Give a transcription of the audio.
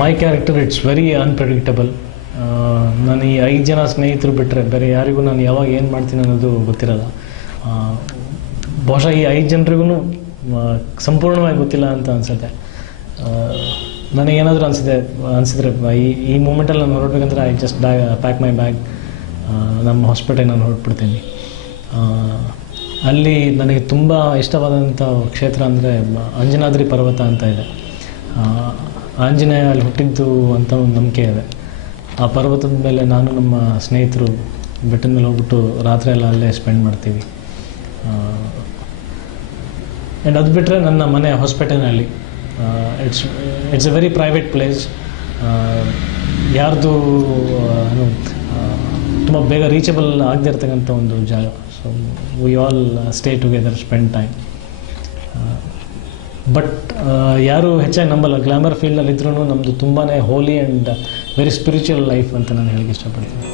My character it's very unpredictable. ನಾನು ಈ 5 ಜನ ಸ್ನೇಹಿತರು ಬಿಟ್ಟರೆ ಬೇರೆ ಯಾರಿಗೂ ನಾನು ಯಾವಾಗ ಏನು ಮಾಡ್ತೀನಿ ಅನ್ನೋದು ಗೊತ್ತಿರಲ್ಲ. ಬಹುಶಃ ಈ 5 ಜನರಿಗೂ ಸಂಪೂರ್ಣವಾಗಿ ಗೊತ್ತಿಲ್ಲ ಅಂತ ಅನಿಸುತ್ತೆ. ನನಗೇನಾದರೂ ಅನಿಸಿದ್ರೆ ಈ ಮೂಮೆಂಟಲ್ಲಿ ನಾನು ಹೊರಡ್ಬೇಕಂದ್ರೆ I just pack my bag, ನಮ್ಮ ಹಾಸ್ಪಿಟಲ್ ನಾನು ಹೊರಟ್ಬಿಡ್ತೀನಿ. ಅಲ್ಲಿ ನನಗೆ ತುಂಬ ಇಷ್ಟವಾದಂಥ ಕ್ಷೇತ್ರ ಅಂದರೆ ಅಂಜನಾದ್ರಿ ಪರ್ವತ ಅಂತ ಇದೆ. ಆಂಜನೇಯ ಅಲ್ಲಿ ಹುಟ್ಟಿದ್ದು ಅಂತ ಒಂದು ನಂಬಿಕೆ ಇದೆ. ಆ ಪರ್ವತದ ಮೇಲೆ ನಾನು ನಮ್ಮ ಸ್ನೇಹಿತರು ಬೆಟ್ಟದ ಮೇಲೆ ಹೋಗ್ಬಿಟ್ಟು ರಾತ್ರಿ ಎಲ್ಲ ಅಲ್ಲೇ ಸ್ಪೆಂಡ್ ಮಾಡ್ತೀವಿ. ಆ್ಯಂಡ್ ಅದು ಬಿಟ್ಟರೆ ನನ್ನ ಮನೆ ಹಾಸ್ಪಿಟಲ್ನಲ್ಲಿ it's a very private place. ಯಾರ್ದು ತುಂಬ ಬೇಗ ರೀಚಬಲ್ ಆಗದೆ ಇರ್ತಕ್ಕಂಥ ಒಂದು ಜಾಗ. So we all stay together, spend time. But ಯಾರು ಹೆಚ್ಚಾಗಿ ನಂಬಲ್ಲ, ಗ್ಲಾಮರ್ ಫೀಲ್ಡಲ್ಲಿದ್ರೂ ನಮ್ಮದು ತುಂಬಾ holy and very spiritual life ಅಂತ ನಾನು ಹೇಳಕ್ಕೆ ಇಷ್ಟಪಡ್ತೀನಿ.